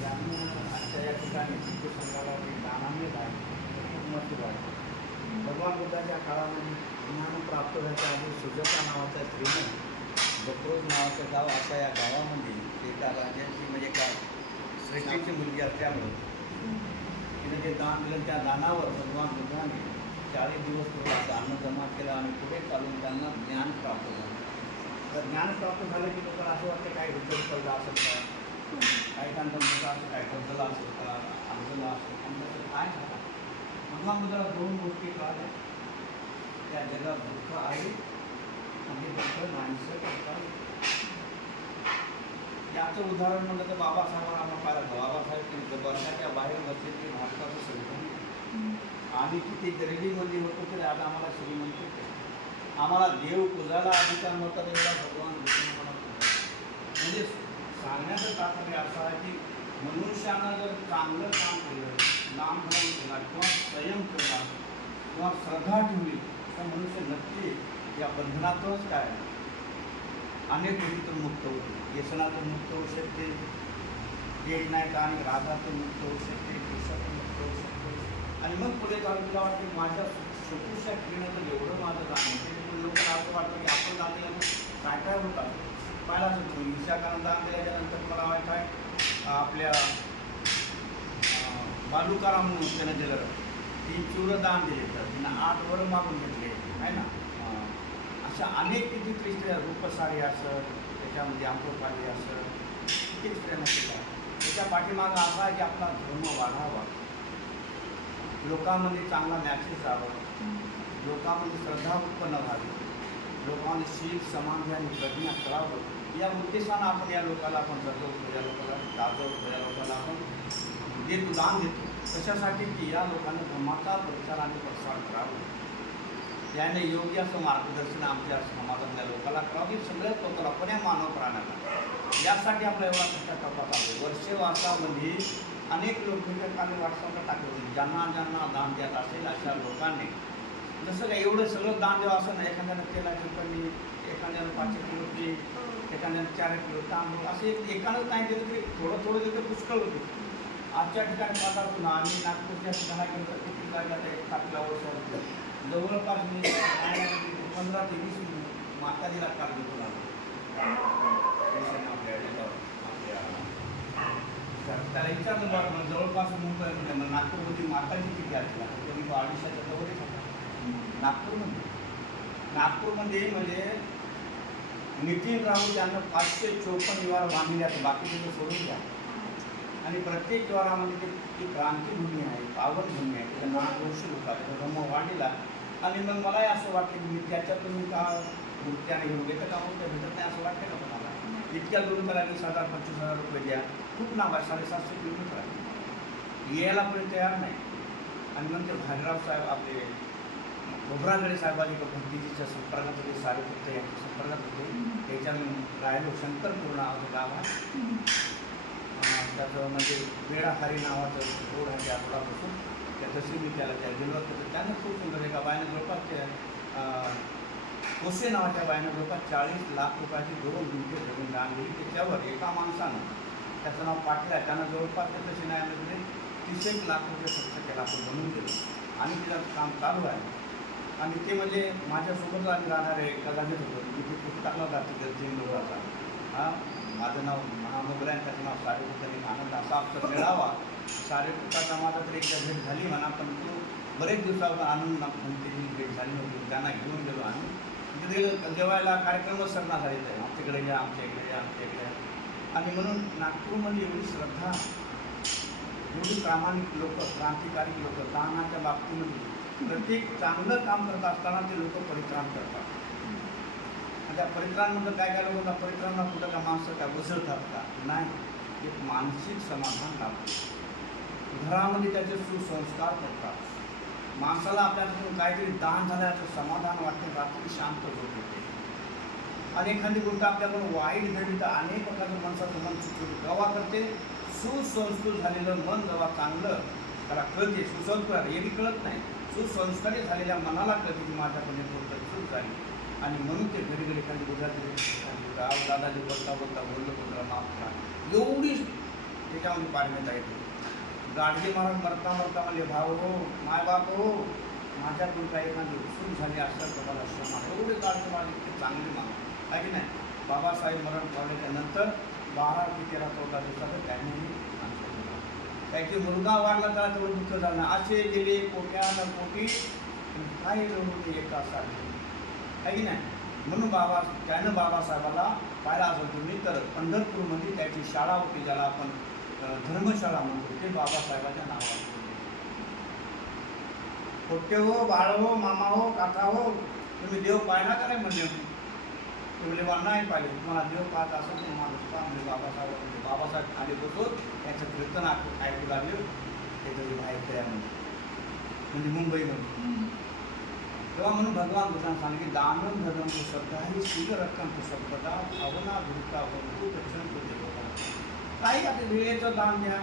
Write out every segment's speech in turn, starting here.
ज्यांनी आजच्या या ठिकाणी हिंदू संघाला दानाने आहे खूप महत्त्व आहे. भगवान बुद्धाच्या काळामध्ये ज्ञान प्राप्त व्हायच्या आधी सुजाता नावाच्या स्त्रीने बक्रोज नावाचं गाव अशा या गावामध्ये एका राजाची म्हणजे एका श्रेष्ठीची मुलगी असल्यामुळे तिने जे दान दिलं त्या दानावर भगवान बुद्धाने 40 दिवस थोडासा अन्न जमा केला आणि पुढे चालून त्यांना ज्ञान प्राप्त झालं. तर ज्ञान प्राप्त झालं की लोकांना असं वाटतं काही विचार पडला असेल का, काही कांदा मोठा असं काय बदलला असेल का, आंदोलन असेल आणि त्याचं काय झालं. भगवान बुद्धाला 2 गोष्टी कळाल्या. त्या जगात दुःख आहे आणि दुःख नाहीसं करतात. याचं उदाहरण म्हणलं तर बाबासाहेबांना पाहिलं. बाबासाहेब वर्षाच्या बाहेर बसले की भारताचं संविधान आणि किती गरिबीमध्ये होतो तरी आज आम्हाला श्रीमंती आम्हाला देव पूजायला अधिकार नव्हता तेवढा भगवान विष्णू म्हणजे सांगण्याचं तात्पर्य असं आहे की मनुष्यानं जर चांगलं काम केलं, नामधर्म केला किंवा संयम केला किंवा श्रद्धा ठेवली तर मनुष्य नक्की या बंधनातच काय अनेक गोष्टीतून मुक्त होते. व्यसनातून मुक्त होऊ शकते, देश नाही का आणि रागातून मुक्त होऊ शकते, देशातून मुक्त होऊ शकते. आणि मग पुढे जाऊन तुला वाटते माझ्या छोट्याशा खेळणं तर एवढं माझं जाणं लोकांना असं वाटतं की आपण दान दिल्यानं काय काय होतं. पाहिला असं विशाखानं दान दिल्याच्यानंतर मला वाटतं काय आपल्या बालुकाराम म्हणून त्यानं दिलं 3 चूरं दान दिले तर तिनं 8 वर मागून घेतले आहे ना. अशा अनेक किती स्त्रिया रूपसारी असं त्याच्यामध्ये आंबोपाली असं किती स्त्रियांना केलं. त्याच्या पाठीमागं असा आहे की आपला धर्म वाढावा, लोकांमध्ये चांगला मॅसेज जावं, लोकांमध्ये श्रद्धा उत्पन्न व्हावी, लोकांमध्ये शील समाधी आणि प्रज्ञा करावं. या उद्देशानं आपण या लोकांना आपण जगवतो, या लोकांना गाजवतो, या लोकांना आपण देतो, दान देतो. कशासाठी की या लोकांनी धर्माचा प्रचार आणि प्रसार करावा. याने योग्य असं मार्गदर्शन आमच्या समाजातल्या लोकांना करावं, सगळ्याच लोकांना पण या मानव प्राण्याला. यासाठी आपला एवढा मोठा टप्पा चालू. वर्षवासामध्ये अनेक लोक काल व्हॉट्सअपला टाकले होते ज्यांना ज्यांना दान द्यायचं असेल अशा लोकांनी जसं काय एवढं सगळं दान द्यावं असं नाही. एखाद्यानं तेलाची कमी, एखाद्यानं 5 किलो पीठ, एखाद्यानं 4 किलो तांदूळ असे एकानं नाही दिलं तरी थोडं थोडं तिथं पुष्कळ होते. आजच्या ठिकाणी पाहतात ना आम्ही नागपूरच्या ठिकाणी गेलो तर किती जागा टाकल्यावर जवळपास मी 15 ते 20 माताजीला काल देतो लागलो त्याला विचारलं बरं जवळपास मुंबई नागपूरमध्ये माताजी किती असतील तरी तो 250च्या जवळच होता. नागपूरमध्ये म्हणजे नितीन राऊत यांना 554 निवार बांधले आहेत. बाकीचे सोडून द्या. आणि प्रत्येक द्वारामध्ये ती क्रांतीभूमी आहे, पावनभूमी आहे. त्याला महापुरुष होता, त्याचा धर्म वाढलेला. आणि मग मलाही असं वाटतं की त्याच्यातून का मूर्त्याने घेऊन घेतं का मूर्त्या भेटत नाही असं वाटतं का तुम्हाला. इतक्या दूर करा की 7,000-25,000 रुपये द्या. खूप नाव आहे, 750 किलोमीटर आहे, यायला कोणी तयार नाही. आणि मग ते भाजराव साहेब आपले खोबरागडे साहेबांनी भक्तीजीच्या संपर्कात होते, सारेपुत्र यांच्या संपर्कात होते. त्याच्यानं राहिलो शंकरपूर नावाचं गाव आहे. त्याचं म्हणजे वेळाहारी नावाचं रोड आहे त्या रोडापासून त्या तशी मी त्याला त्या गेलो होतं. त्यानं खूप सुंदर एका बायनं जवळपास कोसे नावाच्या बायनं जवळपास 40 लाख रुपयाची 2 गुंठे जमीन दान दिली. त्याच्यावर एका माणसानं त्याचं नाव पाटील आहे, त्यानं जवळपास त्या तशी न्यायालयामध्ये 30 लाख रुपये खर्च केला. आपण बनवून दिलं आणि त्याचं काम चालू आहे. आणि ते म्हणजे माझ्यासोबत आम्ही राहणारे कदाचित होतं तिथे खूप टाकला जाते गर्दी लोकांचा. हां माझं नाव महामोगरा आहे, त्याचं नाव सारेपुत्रांनी आनंद असा आपलं मिळावा. सारेपुत्राचा माझा तर एकदा भेट झाली म्हणा, पण तो बरेच दिवसावर आनंद त्याची भेट झाली नव्हती. त्यांना घेऊन गेलो आणि तिथे जेवायला कार्यक्रमच सरणार झाले तर आमच्याकडे या, आमच्या इकडे या, आमच्या इकडे या. आणि म्हणून नागपूरमध्ये एवढी श्रद्धा, एवढी प्रामाणिक लोक, क्रांतिकारी लोक, दानाच्या बाबतीमध्ये प्रत्येक चांगलं काम करत असताना ते लोक परित्राण करतात. त्या परित्राणानंतर काय काय लोक होता परित्राणाला कुठं का माणसं काय बसवतात का नाही, एक मानसिक समाधान लाभतं. घरामध्ये त्याचे सुसंस्कार करतात. माणसाला आपल्याकडून काहीतरी दान झाल्याचं समाधान वाटते, रात्री शांत होत येते. आणि एखादी गोष्ट आपल्याकडून वाईट घडली तर अनेक प्रकारचं माणसाचं मन चुकवते गवा करते. सुसंस्कृत झालेलं मन जेव्हा चांगलं त्याला कळते, सुसंस्कार हे बी कळत नाही, सुसंस्कारित झालेल्या मनाला कळते की माझ्याकडे गोष्ट चूक झाली. आणि म्हणून ते घडी घडी एखादी गुजराती दादाजी बोलता बोलता बोललो तुला माफ करा एवढी ते त्याच्यामध्ये पारण्यात येते. गाडगे महाराज मरता मरता म्हणले, भाऊ हो, माय बाप हो, माझ्यातून काही एखादी चूक झाली असं तुम्हाला क्षमा. एवढे गाडगे महाराज इतके चांगले माणूस आहे की नाही. बाबासाहेब मरण पावल्याच्या नंतर 12 की 13 14 दिवसात त्यांनी त्याची मुलगा वाढला त्याला तेवढं दुःख झालं. असे गेले कोट्यानं कोटी, काही लोक एका सारखे आहे की नाही. म्हणून त्यानं बाबासाहेबाला पाहिला असेल तुम्ही तर पंढरपूरमध्ये त्याची शाळा होती, ज्याला आपण धर्मशाळा म्हणतो, ते बाबासाहेबाच्या नावावर. पोट्टे हो, बाळ हो, मामा हो, काका हो, तुम्ही देव पाहिला का नाही म्हणले. तुम्ही नाही पाहिले. तुम्हाला देव पाहत असं तुम्हाला म्हणजे बाबासाहेब खाली बसून त्याचं कीर्तन ऐकू लागले. त्याचं बाहेर तयामध्ये म्हणजे मुंबईमध्ये. तेव्हा म्हणून भगवान बुद्धांना सांगितले की दानम धर्म श्रद्धा ही शील रक्कम संपदा भावना भूता भरपूर दक्षिण देवता. काही आता वेळेचं दान द्या,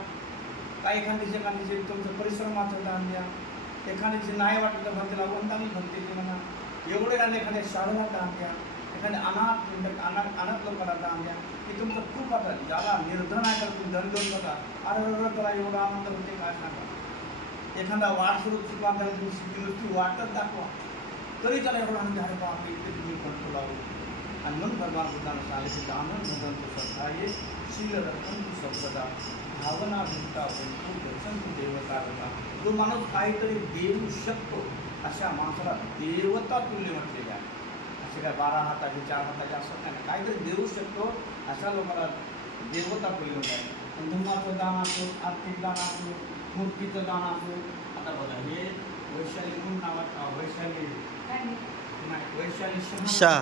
काही एखाद्याचे तुमचं परिश्रमाचं दान द्या, एखाद्याचे नाही वाटलं तर भरतेला कोणताही भरते म्हणा, एवढे राहिले एखाद्या शाळेला दान द्या, एखाद्या अनाथ लोकांना दान द्या. की तुमचं खूप आता ज्याला निर्धन आहे तर तुम्ही धन देऊन बघा, अरे त्याला एवढा आनंद होते काय सांगा. एखादा वाट सुरू चुका त्याला तुम्ही नुसती वाटच दाखवा तरी त्याला एवढा आनंद आहे. बापरे इथे तुम्ही करतो लावू. आणि म्हणून भगवान बुद्धांना सांगितले की दानन भगवंत श्रद्धा ये शील रत्न तू संपदा भावना भूता भरपूर दर्शन तू देवता होता. जो माणूस काहीतरी देऊ शकतो अशा माणसाला देवता तुल्य म्हटलेले आहे. असे काय 12 हाताचे 4 हाताचे असं नाही, काहीतरी देऊ शकतो अशा लोकांना देवता तुल्य होतात. धर्माचं दान असो, आर्थिक दान असो, मूर्तीचं दान असो. आता बघा हे वैशाली म्हणून नावात वैशाली शाह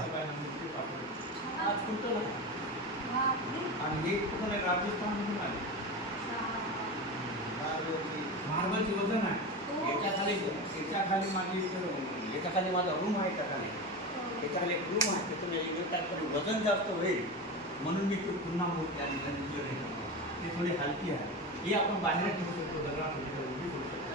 आज कुठं आणि हे कुठं नाही, राजस्थानमधून आले. मार्बलची वजन आहे याच्या खाली माझा रूम आहे. याच्या खाली एक रूम आहे, त्याचं वजन जास्त होईल म्हणून मी ती पुन्हा मूर्ती आणि ती थोडी हलकी आहे. ही आपण बाहेर ठेवू शकतो, दगडात ठेवू शकतो.